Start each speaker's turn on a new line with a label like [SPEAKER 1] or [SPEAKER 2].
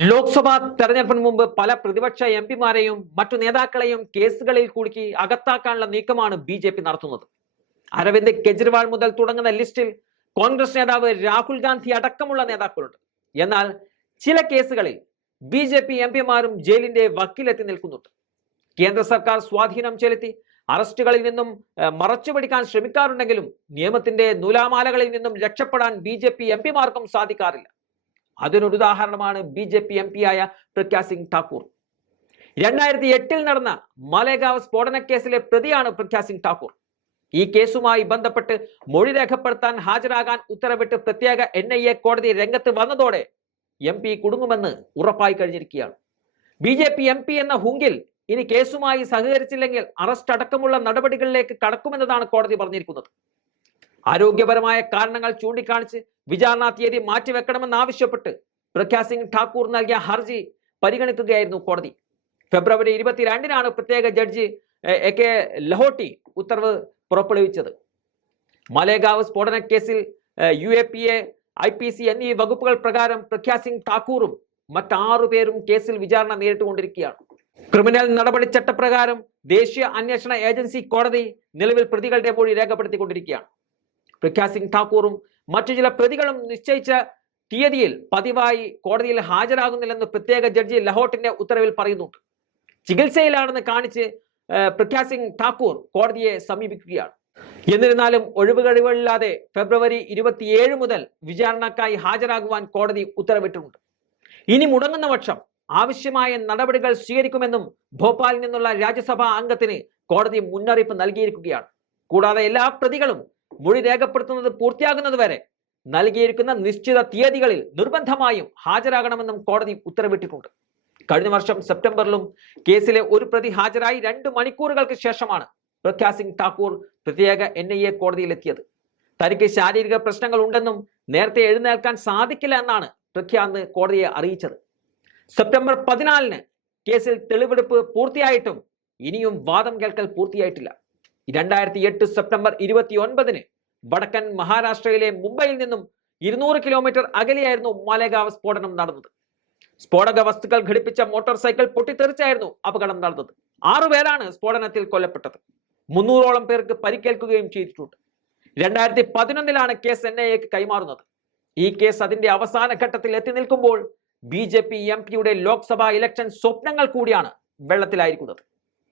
[SPEAKER 1] ലോക്സഭാ തെരഞ്ഞെടുപ്പിന് മുമ്പ് പല പ്രതിപക്ഷ എം പിമാരെയും മറ്റു നേതാക്കളെയും കേസുകളിൽ കുടുക്കി അകത്താക്കാനുള്ള നീക്കമാണ് ബി ജെ പി നടത്തുന്നത്. അരവിന്ദ് കെജ്രിവാൾ മുതൽ തുടങ്ങുന്ന ലിസ്റ്റിൽ കോൺഗ്രസ് നേതാവ് രാഹുൽ ഗാന്ധി അടക്കമുള്ള നേതാക്കളുണ്ട്. എന്നാൽ ചില കേസുകളിൽ ബി ജെ പി എം പിമാരും ജയിലിന്റെ വക്കിലെത്തി നിൽക്കുന്നുണ്ട്. കേന്ദ്ര സർക്കാർ സ്വാധീനം ചെലുത്തി അറസ്റ്റുകളിൽ നിന്നും മറച്ചുപിടിക്കാൻ ശ്രമിക്കാറുണ്ടെങ്കിലും നിയമത്തിന്റെ നൂലാമാലകളിൽ നിന്നും രക്ഷപ്പെടാൻ ബി ജെ പി എം പിമാർക്കും സാധിക്കാറില്ല. അതിനൊരു ഉദാഹരണമാണ് ബി ജെ പി എം പിയായ പ്രഗ്യാ സിംഗ് ഠാക്കൂർ. രണ്ടായിരത്തി എട്ടിൽ നടന്ന മലേഗാവ് സ്ഫോടന കേസിലെ പ്രതിയാണ് പ്രഗ്യാ സിംഗ് ഠാക്കൂർ. ഈ കേസുമായി ബന്ധപ്പെട്ട് മൊഴി രേഖപ്പെടുത്താൻ ഹാജരാകാൻ ഉത്തരവിട്ട് പ്രത്യേക എൻ ഐ എ കോടതി രംഗത്ത് വന്നതോടെ എം പി കുടുങ്ങുമെന്ന് ഉറപ്പായി കഴിഞ്ഞിരിക്കുകയാണ്. B J P M P എന്ന ഹുങ്കിൽ ഇനി കേസുമായി സഹകരിച്ചില്ലെങ്കിൽ അറസ്റ്റ് അടക്കമുള്ള നടപടികളിലേക്ക് കടക്കുമെന്നതാണ് കോടതി പറഞ്ഞിരിക്കുന്നത്. ആരോഗ്യപരമായ കാരണങ്ങൾ ചൂണ്ടിക്കാണിച്ച് വിചാരണ തീയതി മാറ്റിവെക്കണമെന്നാവശ്യപ്പെട്ട് പ്രഖ്യാ സിംഗ് ഠാക്കൂർ നൽകിയ ഹർജി പരിഗണിക്കുകയായിരുന്നു കോടതി. ഫെബ്രുവരി ഇരുപത്തിരണ്ടിനാണ് പ്രത്യേക ജഡ്ജി എ- കെ ലഹോട്ടി ഉത്തരവ് പുറപ്പെടുവിച്ചത്. മലേഗാവ് സ്ഫോടന കേസിൽ U A P A I P C എന്നീ വകുപ്പുകൾ പ്രകാരം പ്രഖ്യാ സിംഗ് ഠാക്കൂറും മറ്റാറു പേരും കേസിൽ വിചാരണ നേരിട്ടുകൊണ്ടിരിക്കുകയാണ്. ക്രിമിനൽ നടപടി ചട്ടപ്രകാരം ദേശീയ അന്വേഷണ ഏജൻസി കോടതി നിലവിൽ പ്രതികളുടെ മൊഴി രേഖപ്പെടുത്തിക്കൊണ്ടിരിക്കുകയാണ്. പ്രഗ്യാ സിംഗ് ഠാക്കൂറും മറ്റു ചില പ്രതികളും നിശ്ചയിച്ച തീയതിയിൽ പതിവായി കോടതിയിൽ ഹാജരാകുന്നില്ലെന്ന് പ്രത്യേക ജഡ്ജി ലഹോട്ടിന്റെ ഉത്തരവിൽ പറയുന്നുണ്ട്. ചികിത്സയിലാണെന്ന് കാണിച്ച് ഏഹ്, സിംഗ് ഠാക്കൂർ കോടതിയെ സമീപിക്കുകയാണ്. എന്നിരുന്നാലും ഒഴിവുകഴിവുകളില്ലാതെ ഫെബ്രുവരി ഇരുപത്തിയേഴ് മുതൽ വിചാരണക്കായി ഹാജരാകുവാൻ കോടതി ഉത്തരവിട്ടിട്ടുണ്ട്. ഇനി മുടങ്ങുന്ന പക്ഷം ആവശ്യമായ നടപടികൾ സ്വീകരിക്കുമെന്നും ഭോപ്പാലിൽ നിന്നുള്ള രാജ്യസഭാ അംഗത്തിന് കോടതി മുന്നറിയിപ്പ് നൽകിയിരിക്കുകയാണ്. കൂടാതെ എല്ലാ പ്രതികളും മൊഴി രേഖപ്പെടുത്തുന്നത് പൂർത്തിയാകുന്നത് വരെ നൽകിയിരിക്കുന്ന നിശ്ചിത തീയതികളിൽ നിർബന്ധമായും ഹാജരാകണമെന്നും കോടതി ഉത്തരവിട്ടിട്ടുണ്ട്. കഴിഞ്ഞ വർഷം സെപ്റ്റംബറിലും കേസിലെ ഒരു പ്രതി ഹാജരായി രണ്ട് മണിക്കൂറുകൾക്ക് ശേഷമാണ് പ്രഖ്യാ സിംഗ് ഠാക്കൂർ പ്രത്യേക എൻ ഐ എ കോടതിയിലെത്തിയത്. തനിക്ക് ശാരീരിക പ്രശ്നങ്ങൾ ഉണ്ടെന്നും നേരത്തെ എഴുന്നേൽക്കാൻ സാധിക്കില്ല എന്നാണ് പ്രഖ്യാ അന്ന് കോടതിയെ അറിയിച്ചത്. സെപ്റ്റംബർ പതിനാലിന് കേസിൽ തെളിവെടുപ്പ് പൂർത്തിയായിട്ടും ഇനിയും വാദം കേൾക്കൽ പൂർത്തിയായിട്ടില്ല. രണ്ടായിരത്തി എട്ട് സെപ്റ്റംബർ ഇരുപത്തി ഒൻപതിന് വടക്കൻ മഹാരാഷ്ട്രയിലെ മുംബൈയിൽ നിന്നും ഇരുന്നൂറ് കിലോമീറ്റർ അകലെയായിരുന്നു മലേഗാവ് സ്ഫോടനം നടന്നത്. സ്ഫോടക വസ്തുക്കൾ ഘടിപ്പിച്ച മോട്ടോർ സൈക്കിൾ പൊട്ടിത്തെറിച്ചായിരുന്നു അപകടം നടന്നത്. ആറുപേരാണ് സ്ഫോടനത്തിൽ കൊല്ലപ്പെട്ടത്. മുന്നൂറോളം പേർക്ക് പരിക്കേൽക്കുകയും ചെയ്തിട്ടുണ്ട്. രണ്ടായിരത്തി പതിനൊന്നിലാണ് കേസ് എൻ ഐ എക്ക് കൈമാറുന്നത്. ഈ കേസ് അതിന്റെ അവസാന ഘട്ടത്തിൽ എത്തി നിൽക്കുമ്പോൾ ബി ജെ പി എം പിയുടെ ലോക്സഭാ ഇലക്ഷൻ സ്വപ്നങ്ങൾ കൂടിയാണ് വെള്ളത്തിലായിരിക്കുന്നത്.